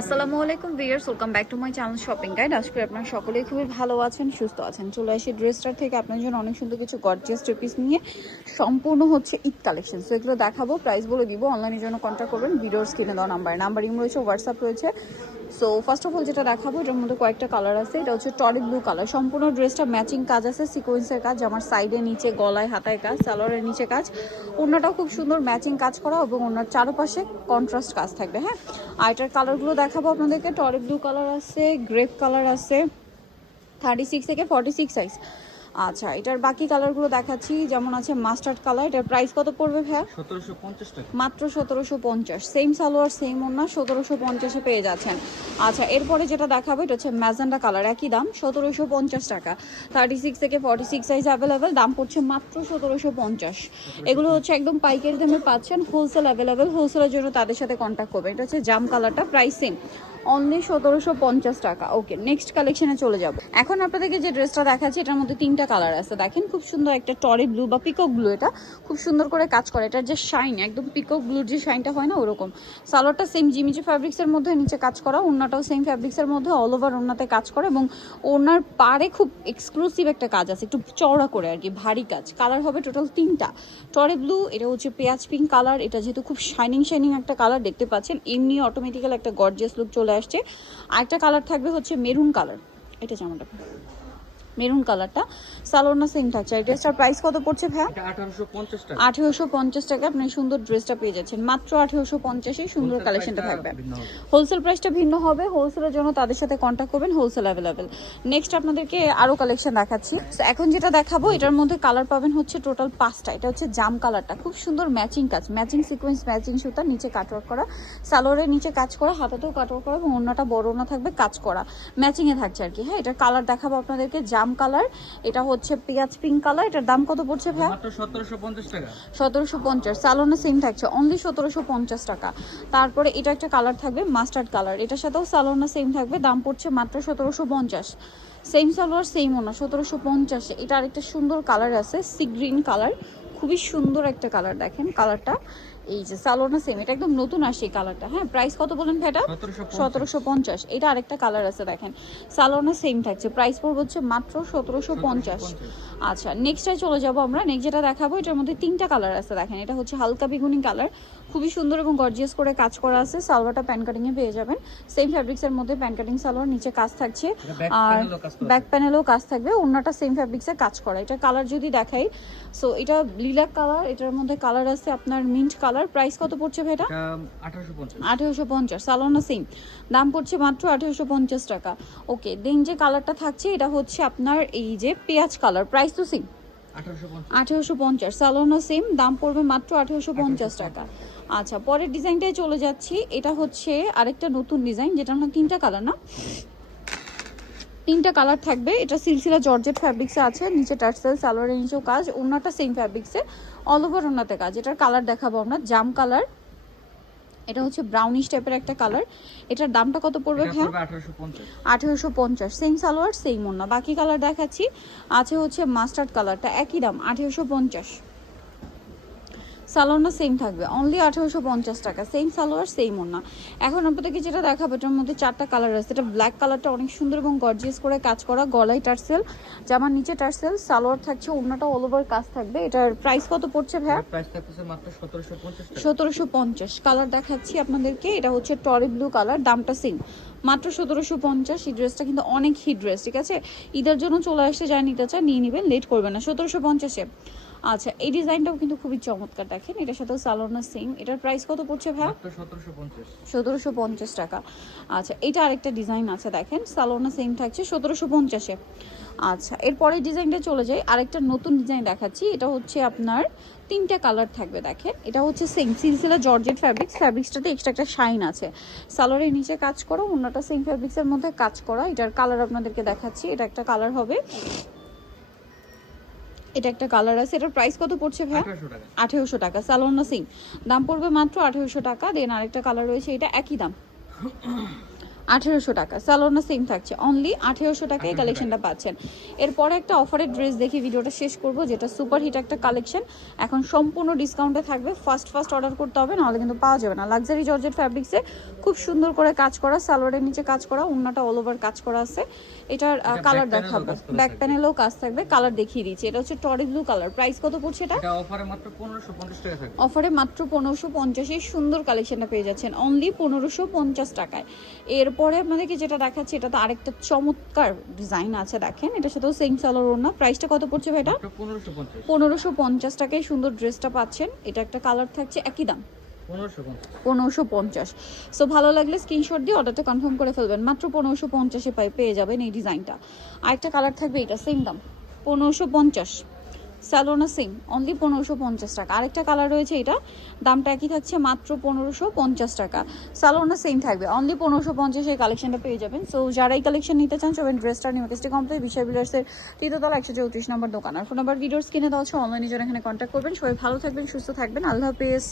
আসসালামু আলাইকুম viewers, welcome back to my channel shopping guide. আজকে আপনারা সকলেই খুবই ভালো আছেন, সুস্থ আছেন। চলে আসি ড্রেসটার থেকে আপনার জন্য অনেক সুন্দর কিছু গর্জিয়াস থ্রি পিস নিয়ে, সম্পূর্ণ হচ্ছে ঈদ কালেকশন। সো এগুলো দেখাবো, প্রাইস বলে দিব। অনলাইনের জন্য কন্ট্যাক্ট করবেন ভিডিওর স্ক্রিনে দেওয়া নাম্বার ইম রয়েছে, হোয়াটসঅ্যাপ রয়েছে। সো ফার্স্ট অফ অল যেটা দেখাবো, এটার মধ্যে কয়েকটা কালার আছে। এটা হচ্ছে টরি ব্লু কালার, সম্পূর্ণ ড্রেসটা ম্যাচিং কাজ আছে, সিকোয়েন্সের কাজ, আমার সাইডে নিচে গলায় হাতায় কাজ, সালোয়ারের নিচে কাজ, ওড়নাটাও খুব সুন্দর ম্যাচিং কাজ করা এবং ওড়নার চারপাশে কন্ট্রাস্ট কাজ থাকবে। হ্যাঁ, আর এটার কালারগুলো দেখাবো আপনাদেরকে। টরি ব্লু কালার আছে, গ্রেপ কালার আছে, 36 থেকে 46 সাইজ। আচ্ছা, এটার বাকি কালারগুলো দেখাচ্ছি। যেমন আছে মাস্টার্ড কালার, এটার প্রাইস কত পড়বে ভাইয়া? 1750 টাকা, মাত্র 1750। সেম সালোয়ার সেম ওড়না, 1750-এ পেয়ে যাচ্ছেন। আচ্ছা, এরপরে যেটা দেখাবো, এটা হচ্ছে ম্যাজেন্ডা কালার, একই দাম 1750 টাকা। 36 থেকে 46 সাইজ অ্যাভেলেবেল, দাম পড়ছে মাত্র 1750। এগুলো হচ্ছে একদম পাইকারি দামে পাচ্ছেন, হোলসেল অ্যাভেলেবেল। হোলসেলের জন্য তাদের সাথে কন্ট্যাক্ট করবেন। এটা হচ্ছে জাম কালারটা, প্রাইস সেম, অনলি 1750 টাকা। ওকে, নেক্সট কালেকশনে চলে যাব। এখন আপনাদেরকে যে ড্রেসটা দেখাচ্ছি, এটার মধ্যে তিনটা কালার আছে। দেখেন খুব সুন্দর একটা টরি ব্লু বা পিকক ব্লু, এটা খুব সুন্দর করে কাজ করে। এটার যে শাইন, একদম পিকক ব্লুর যে শাইনটা হয় না, ওরকম। সালোয়ারটা সেম জিমিচি ফ্যাব্রিক্সের মধ্যে নিচে কাজ করা, ওড়নাটাও সেম ফ্যাব্রিক্সের মধ্যে, অল ওভার ওড়নাতে কাজ করে এবং ওড়নার পাড়ে খুব এক্সক্লুসিভ একটা কাজ আছে, একটু চওড়া করে আর কি, ভারী কাজ। কালার হবে টোটাল তিনটা। টরি ব্লু, এটা হচ্ছে পেঁয়াজ পিঙ্ক কালার। এটা যেহেতু খুব শাইনিং একটা কালার দেখতে পাচ্ছেন, এমনি অটোমেটিক্যাল একটা গর্জিয়াস লুক চলে আসছে। আরেকটা কালার থাকবে হচ্ছে মেরুন কালার, এটা জামাটা মেরুন কালারটা, সালোয়ারটা সেম থাকছে। এই ড্রেসটার প্রাইস কত পড়ছে ভাইয়া? এটা 1850 টাকা। 1850 টাকা আপনি সুন্দর ড্রেসটা পেয়ে যাচ্ছেন, মাত্র 1850-এ সুন্দর কালেকশনটা থাকবে। হোলসেল প্রাইসটা ভিন্ন হবে, হোলসেলের জন্য তাদের সাথে কন্ট্যাক্ট করবেন, হোলসেল অ্যাভেলেবেল। নেক্সট আপনাদেরকে আরও কালেকশন দেখাচ্ছি। তো এখন যেটা দেখাবো, এটার মধ্যে কালার পাবেন হচ্ছে টোটাল 5টা। এটা হচ্ছে জাম কালারটা, খুব সুন্দর ম্যাচিং কাজ, ম্যাচিং সিকোয়েন্স, ম্যাচিং সুতা, নিচে কাটওয়ার্ক করা, সালোয়ারের নিচে কাজ করা, হাতাতেও কাটওয়ার্ক করা এবং ওড়নাটা বড় ওড়না থাকবে, কাজ করা, ম্যাচিংয়ে থাকছে আর কি। হ্যাঁ, এটার কালার দেখাবো আপনাদেরকে, জাম কালার, এটা হচ্ছে পেঁয়াজ পিঙ্ক কালার। এটার দাম কত পড়ছে ভাই? মাত্র 1750 টাকা। 1750, সালোনা সেম থাকছে, অনলি 1750 টাকা। তারপরে এটা একটা কালার থাকবে মাস্টার্ড কালার, এটার সাথেও সালোনা সেম থাকবে, দাম পড়ছে মাত্র 1750। সেম সালোয়ার সেম ওনা, 1750। এটা আরেকটা সুন্দর কালার আছে, সি গ্রিন কালার, খুবই সুন্দর একটা কালার। দেখেন কালারটা, এই যে সালোনা সেম, এটা একদম নতুন আসে এই কালারটা। হ্যাঁ, প্রাইস কত বলেন ভাইটা? 1750। এটা আরেকটা কালার আছে, দেখেন সালোনা সেম থাকছে, প্রাইস পড়বে হচ্ছে মাত্র 1750। আচ্ছা, নেক্সটে চলে যাব আমরা। নেক্সট যেটা দেখাবো, এটার মধ্যে তিনটা কালার আছে। দেখেন এটা হচ্ছে হালকা বেগুনি কালার, খুবই সুন্দর এবং গর্জিয়াস করে কাজ করা আছে। সালোয়ারটা প্যান কাটিংয়ে পেয়ে যাবেন, সেম ফ্যাব্রিক্সের মধ্যে প্যান কাটিং সালোয়ার, নিচে কাজ থাকছে আর ব্যাক প্যানেলেও কাজ থাকবে, ওড়নাটা সেম ফ্যাব্রিক্সের কাজ করা। এটা কালার যদি দেখাই, সো এটা লিলাক কালার, এটার মধ্যে কালার আছে আপনার মিন্ট কালার। প্রাইস কত পড়ছে ভাই এটা? 1850। সালোয়ার সেম, দাম পড়ছে মাত্র 1850 টাকা। ওকে, দেন যে কালারটা থাকছে, এটা হচ্ছে আপনার এই যে পেঁয়াজ কালার, প্রাইস তো সেম 1850। সালোয়ার সেম, দাম পড়বে মাত্র 1850 টাকা। আচ্ছা, পরের ডিজাইনটাই চলে যাচ্ছি। এটা হচ্ছে আরেকটা নতুন ডিজাইন, যেটা আমরা তিনটা কালার না, তিনটা কালার থাকবে। এটা সিলসিলা জর্জেট ফ্যাব্রিক্সে আছে, নিচে টার্সেল, সালোয়ারের নিচেও কাজ, ওড়নাটা সেম ফ্যাব্রিক্সে, অল ওভার ওড়নাতে কাজ। এটার কালার দেখাবো আমরা, জাম কালার, এটা হচ্ছে ব্রাউনিশ টাইপের একটা কালার। এটার দামটা কত পড়বে ভাইয়া? 1850। সেম সালোয়ার সেম ওড়না। বাকি কালার দেখাচ্ছি, আছে হচ্ছে মাস্টার্ড কালারটা, একই দাম 1850। সালোয়ারটা সেম থাকবে, অনলি 1850 টাকা, সেম সালোয়ার সেম ওড়না। এখন আপনাদেরকে যেটা দেখাবো, এটার মধ্যে চারটা কালার আছে। এটা ব্ল্যাক কালারটা অনেক সুন্দর এবং গর্জিয়াস করে কাজ করা, গলায় টার্সেল, জামার নিচে টার্সেল, সালোয়ার থাকছে, ওড়নাটা অল ওভার কাজ থাকবে। এটার প্রাইস কত পড়ছে ভাইয়া? প্রাইস থাকছে মাত্র 1750 টাকা। 1750। কালার দেখাচ্ছি আপনাদেরকে, এটা হচ্ছে টরি ব্লু কালার, দামটা সেম, মাত্র 1750। এই ড্রেসটা কিন্তু অনেক হিট ড্রেস, ঠিক আছে? ঈদের জন্য চলে আসতে যা নিতে চান নিয়ে নেবেন, লেট করবেন না, 1750-এ। আচ্ছা, এই ডিজাইনটাও কিন্তু খুবই চমৎকার, দেখেন এটার সাথেও সালোয়ার সেম। এটার প্রাইস কত পড়ছে ভাই? মাত্র 1750। 1750 টাকা। আচ্ছা, এটা আরেকটা ডিজাইন আছে, দেখেন সালোয়ার সেম থাকছে 1750-এ। আচ্ছা, এরপরের ডিজাইনটা চলে যাই, আরেকটা নতুন ডিজাইন দেখাচ্ছি। এটা হচ্ছে আপনার তিনটা কালার থাকবে, দেখেন এটা হচ্ছে সেম সিলসিলা জর্জেট ফ্যাব্রিক্সটাতে এক্সট্রা একটা শাইন আছে, সালোয়ারের নিচে কাজ করা, অন্যটা সেম ফ্যাব্রিক্সের মধ্যে কাজ করা। এটার কালার আপনাদেরকে দেখাচ্ছি, এটা একটা কালার হবে, এটা একটা কালার আছে। এটার প্রাইস কত পড়ছে ভাই? 1800 টাকা। সালোয়ার সেম, দাম পড়বে মাত্র 1800 টাকা। দেন আরেকটা কালার রয়েছে, এটা একই দাম, 1800 টাকা। সালোয়ার সেম থাকছে, অনলি 1800 টাকায় এই কালেকশনটা পাচ্ছেন। এরপরে একটা অফারের ড্রেস দেখি ভিডিওটা শেষ করব, যেটা সুপার হিট একটা কালেকশন, এখন সম্পূর্ণ ডিসকাউন্টে থাকবে। ফার্স্ট অর্ডার করতে হবে, নাহলে কিন্তু পাওয়া যাবে না। লাক্সারি জর্জেট ফ্যাব্রিক্সে খুব সুন্দর করে কাজ করা, সালোয়ারের নিচে কাজ করা, ওন্নাটা অল ওভার কাজ করা আছে। এটার কালার দেখাবো, ব্যাক প্যানেলেও কাজ থাকবে, কালার দেখিয়ে দিচ্ছি। এটা হচ্ছে টরি ব্লু কালার। প্রাইস কত পড়ছে এটা? এটা অফারে মাত্র 1550 টাকা থাকবে। অফারে মাত্র 1550 এই সুন্দর কালেকশনটা পেয়ে যাচ্ছেন অনলি 1550 টাকায়। এরপরে আপনাদেরকে যেটা দেখাচ্ছি, এটা তো আরেকটা চমৎকার ডিজাইন আছে, দেখেন এটার সাথেও সেম সালোয়ার ওড়না। প্রাইসটা কত পড়ছে ভাই এটা? মাত্র 1550। 1550 টাকায় সুন্দর ড্রেসটা পাচ্ছেন। এটা একটা কালার থাকছে, একই দাম 1550। সো ভালো লাগলে স্ক্রিনশট দিয়ে অর্ডারটা কনফার্ম করে ফেলবেন। মাত্র 1550-এ পেয়ে যাবেন এই ডিজাইনটা। আরেকটা কালার থাকবে, এটা সেম দাম 1550। স্যালোনা সেম, অনলি 1550 টাকা। আরেকটা কালার রয়েছে, এটা দামটা একই থাকছে, মাত্র 1550 টাকা। স্যালোনা সেম থাকবে, অনলি 1550 এই কালেকশনটা পেয়ে যাবেন। সো যারা এই কালেকশন নিতে চান, সবাই ড্রেসটা নিউকেস্টি কমপ্লেক্স বিশাল বিলার্সের তৃতীয়তলা 134 নম্বর দোকান। আর ফোন নাম্বার ভিডিওর স্ক্রিনে দেওয়া হচ্ছে, অনলাইনে যারা এখানে কন্ট্যাক্ট করবেন। সবাই ভালো থাকবেন, সুস্থ থাকবেন, আল্লাহ হাফেজ।